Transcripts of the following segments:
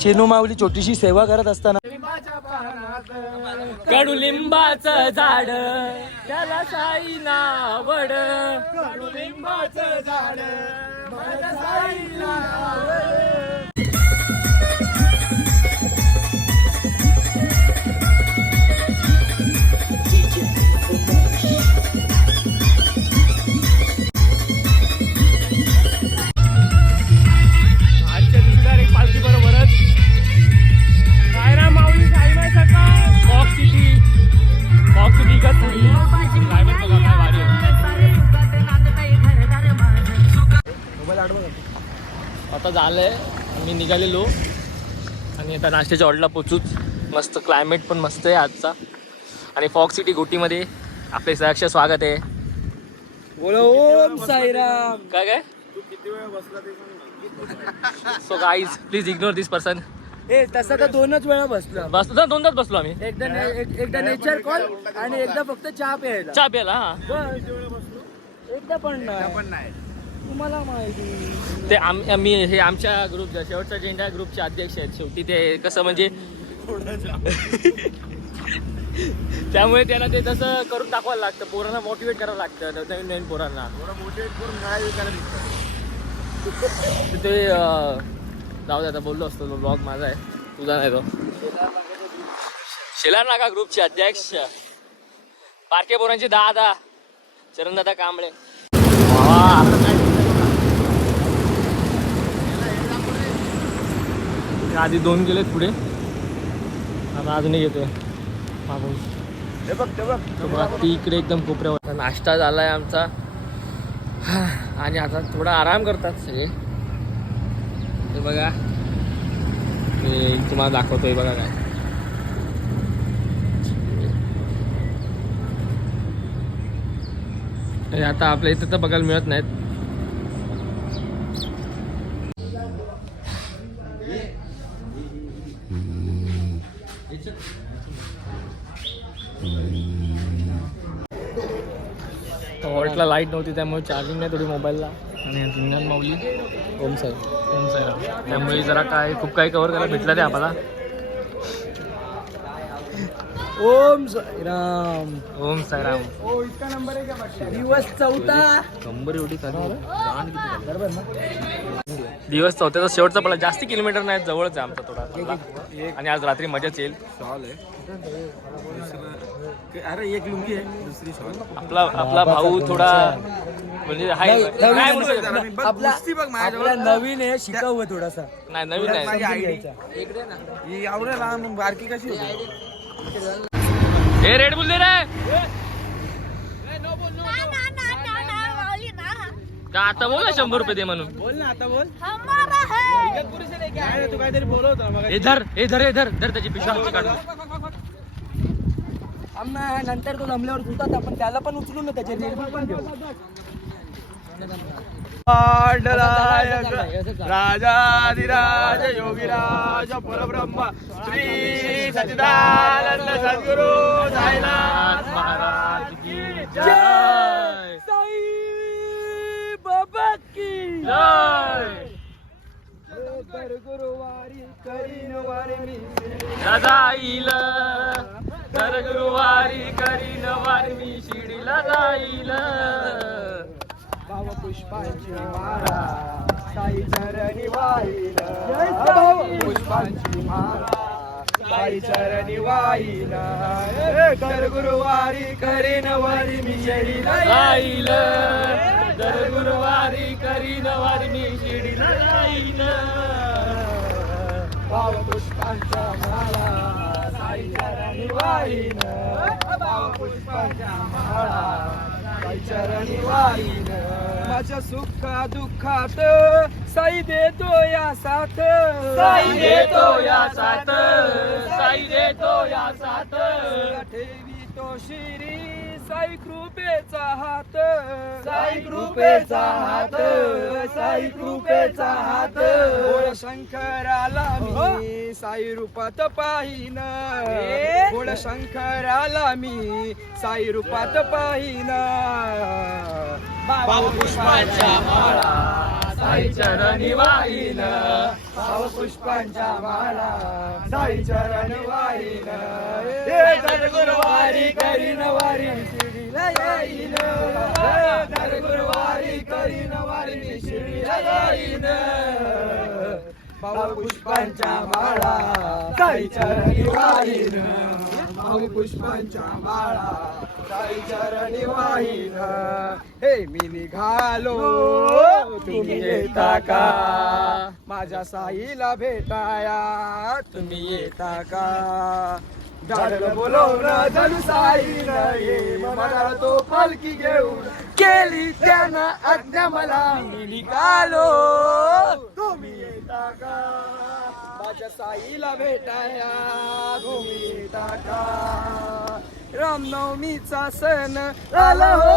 चेनू माऊली छोटीशी सेवा करत असताना कडुलिंबाचं झाड त्याला साई नावड. कडुलिंबाचं झाड आता झालंय. मी निघालेलो. आणि आता नाश्त्याच्या ऑर्डरला पोचूच. मस्त क्लायमेट पण मस्त आहे आजचा. आणि फॉक्स सिटी गोटीमध्ये आपले सहर्ष स्वागत आहे. बोलो ओम साईराम. काय काय? So guys please ignore this person ए तसं तर दोनच वेळा बसलो बस दोनदाच बसलो आम्ही. एकदा ने- एक- एकदा नेचर कॉल आणि एकदा फक्त चहा प्यायला. चहा प्यायला हा. बस. एकदा पण नाही. तुम्हाला माहिती. ते आम आम्ही हे आमच्या ग्रुप शेवटचा झेंडा ग्रुपचे अध्यक्ष आहेत. शेवटी ते कसं म्हणजे त्यामुळे त्यांना ते तसं करून दाखवायला लागतं. पोरांना मोटिवेट करावं लागतं. नवीन नवीन पोरांना. तर ते अं, जाऊ दे आता बोललो असतो. तो ब्लॉग माझा आहे. तुझा नाही तो. शेलार नाका ग्रुपचे अध्यक्ष. पारखे पोरांचे दादा. चरणदादा कांबळे. आधी दोन गेलेत पुढे. आता अजूनही येतोय. मागून. तो बघा, ती इकडे एकदम कोपऱ्यावर नाश्ता झालाय आमचा. आणि आता थोडा आराम करतात सगळे. हे बघा. मी तुम्हाला दाखवतोय बघा काय. आता आपल्या इथं तर बघायला मिळत नाहीत. लाइट नव्हती त्यामुळे चार्जिंग नाही थोडी मोबाईलला आणि रिंगण माऊली ओम साई ओम साईराम त्यामुळे जरा काय खूप काही कव्हर करायला भेटलं ते आम्हाला ओम साईराम ओम साईराम दिवस चौथा कंबर एवढी दिवस चौथ्याचा शेवटचा पडला जास्ती किलोमीटर नाही जवळच आहे आमचा थोडा आणि आज रात्री मजाच येईल अरे एक लुंगी आहे. दुसरी शॉल. आपला आपला भाऊ थोडा म्हणजे हाय नाही म्हणू शकत. आपला बघ आपला नवीन आहे शिकव थोडासा. नाही नवीन नाही माझी आयडी. घ्यायचा. ही लहान बारकी कशी होती? हे रेड बुल दे रे. का आता बोल ना शंभर रुपये दे म्हणून. बोल ना आता बोल. तू काहीतरी बोलवत हे धर हे धर हे धर. धर त्याची पिशवी आमची काढून आम्हा नंतर तो जमल्यावर धुतात आपण त्याला पण उचलू ना त्याचे निर्मळ पण घेऊ. राजाधिराज योगीराज परब्रह्म श्री सच्चिदानंद सद्गुरु साईनाथ महाराज की जय. साई बाबा की जय. गुरुवारी करीन वारी मी. जाईल दर गुरुवारी करीन वारी मी शिडीला जाईल. भाव पुष्पांची माळा साई चरणी वाईल भाव पुष्पांची माळा साई चरणी वाईल कर गुरुवारी करीन वारी मी शेळीला जाईल. दर गुरुवारी करीन वारी मी शिडीला जाईल. भाव पुष्पांच्या माळा साई चरणी भाव पुष्पांच्या चरणी वाईल माझ्या सुखा दुःखात साई देतो या साथ. साई देतो या साथ. साई देतो या साथ. ठेवी तो शिरी साई कृपेचा हात. साई कृपेचा हात, साई कृपेचा हात. शंकराला मी साई रूपात पाहिन. गोड शंकराला मी साई रूपात पाहिन. बाबा पुष्पांच्या माळा साई चरणी वाहिन. भाव पुष्पांच्या माळा साई चरण वाहिन. हे दर गुरुवारी करीन वारी. शिडीला येईन दर गुरुवारी करीन पुष्पांच्या माळा. साई चरणी वाहिन भाऊ पुष्पांच्या माळा. साई चरणी वाहिन हे मी निघालो. तुम्ही येता का? माझ्या साईला भेटाया. तुम्ही येता का? बोलवलं तो पालखी घेऊन केली त्यानं आज्ञा मला मी निघालो. तुम्ही येता का? माझ्या साईला भेटाया. तुम्ही येता का? रामनवमीचा सण आला हो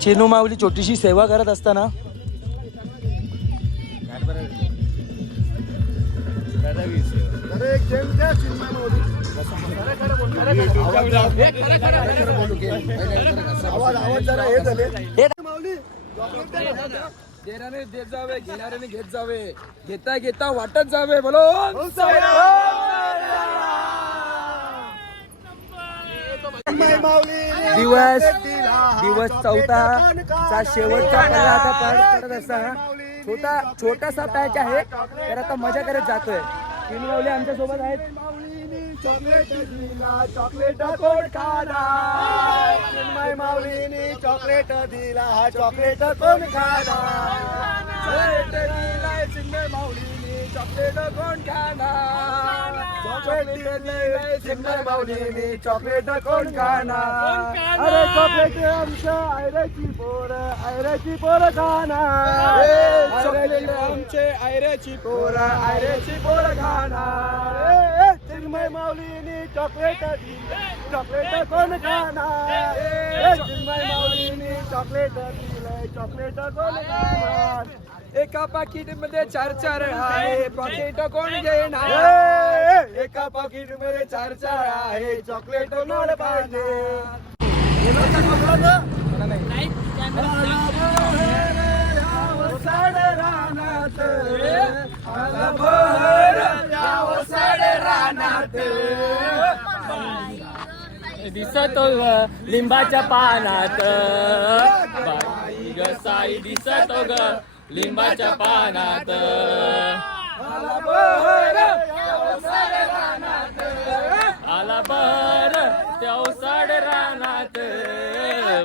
चेनू माऊली छोटीशी सेवा करत असताना देणारे देत जावे घेणाऱ्याने घेत जावे घेता घेता वाटत जावे बोलो दिवस दिवस चौथा चा शेवटचा पहिला आता पार पडत असताना छोटा छोटासा पॅच आहे. तर आता मजा करत जातोय. तीन माऊली आमच्यासोबत आहेत. चॉकलेट दिला चॉकलेट कोण खाला चिन्मय माऊलीनी चॉकलेट दिला हा चॉकलेट कोण चॉकलेट दिलाय चिन्मय माऊलीनी चॉकलेट कोण खाला चॉकलेट दिलाय चिन्मय माऊलीनी चॉकलेट कोण खाना अरे चॉकलेट आमच्या आयऱ्याची पोर आयऱ्याची पोर खाना चॉकलेट आमचे आयऱ्याची पोर आयऱ्याची पोर खाना चिन्मय माऊलीनी चॉकलेट दिली चॉकलेट कोण खाणार? चिन्मय माऊलीनी चॉकलेट दिलंय. चॉकलेट कोण खाणार? एका पाकिटमध्ये चार चार आहे पाकिट कोण घेणार? एका पाकिटमध्ये चार चार आहे. चॉकलेट कोण पाहिजे रानात दिसत ग लिंबाच्या पानात बाई ग साई दिसत ग लिंबाच्या पानात. आला बर. चौसड रानात.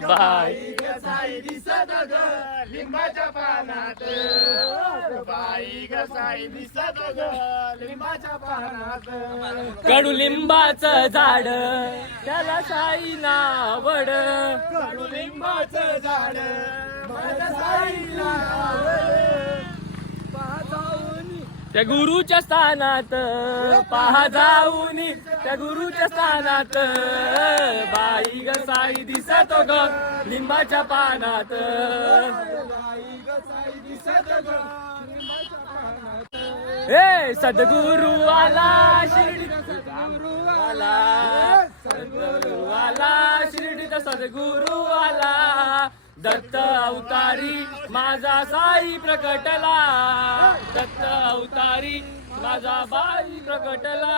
बाई गसाई दिसत ग लिंबाच्या पानात. बाई गसाई दिसत ग लिंबाच्या पानात. कडू झाड त्याला साई नावड. कडुलिंबाचं झाड माझ्या साईला त्या गुरुच्या स्थानात पहा जाऊन. त्या गुरुच्या स्थानात बाई ग साई दिसत ग लिंबाच्या पानात. बाई ग साई दिसत ग. हे सद्गुरु आला सद्गुरु आला सद्गुरु आला शिर्डीत सद्गुरु आला दत्त अवतारी माझा साई प्रकटला. दत्त अवतारी माझा बाई प्रकटला.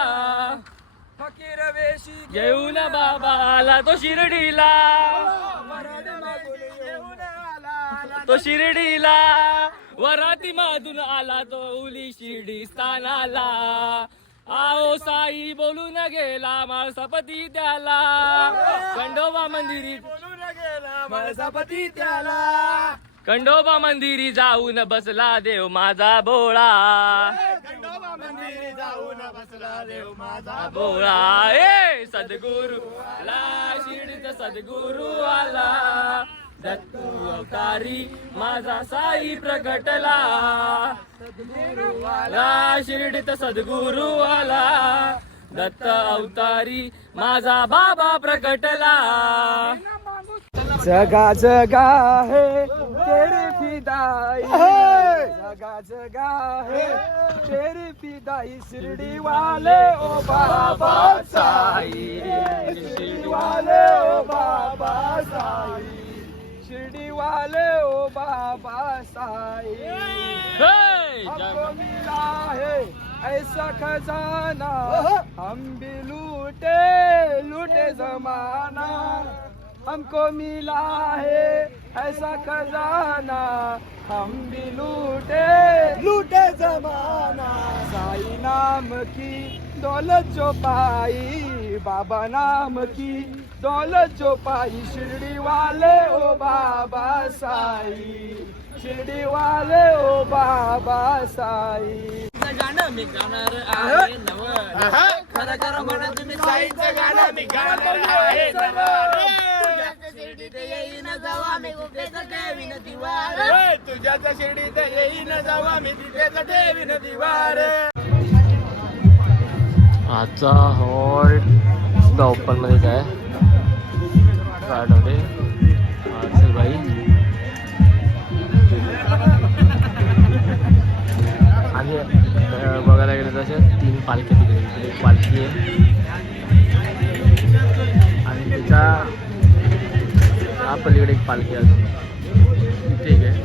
फकीर वेशी घेऊन बाबा आला तो शिर्डीला. तो शिर्डीला. वराती मधून आला तो उली शिर्डी स्थानाला. आओ साई बोलून गेला माळसापती त्याला. खंडोबा मंदिरी बोलून गेला माझापती त्याला. खंडोबा मंदिरी जाऊन बसला देव माझा बोळा खंडोबा मंदिरी जाऊन बसला देव माझा बोळा ए सद्गुरु आला शिर्डीचा सद्गुरु आला दत्तू अवतारी माझा साई प्रगटला. आला शिर्डीत सद्गुरु आला दत्त अवतारी माझा बाबा प्रगटला. जगा जगा है तेरी फिदाई जगा जगा है तेरी फिदाई शिरडी वाले ओ बाबा साई. वाले ओ बाबा साई. हे! हमको मिला है ऐसा खजाना. हम भी लूटे लूटे जमाना. हमको मिला है ऐसा खजाना. हम भी लूटे लूटे जमाना. साई नाम की दौलत जो पाई बाबा नाम की दौलत जो पाई शिरडी वाले ओ बाबा साई. शिरडी वाले ओ बाबा साई. गाणं मी गाणार आहे नव. खरं खरं म्हणा तुम्ही साईचं गाणं मी गाणार आहे ए, तुझ्याच शिर्डीत येईन जावा मी तिथेच ठेवीन दिवार. आजचा हॉल सुद्धा ओपन मध्येच आहे सुरेखा आठवडे. आरसेबाई आणि बघायला गेलं तसे तीन पालखी तिकडे एक पालखी आहे. आणि त्याचा हा पलीकडे एक पालखी अजून. ठीक आहे.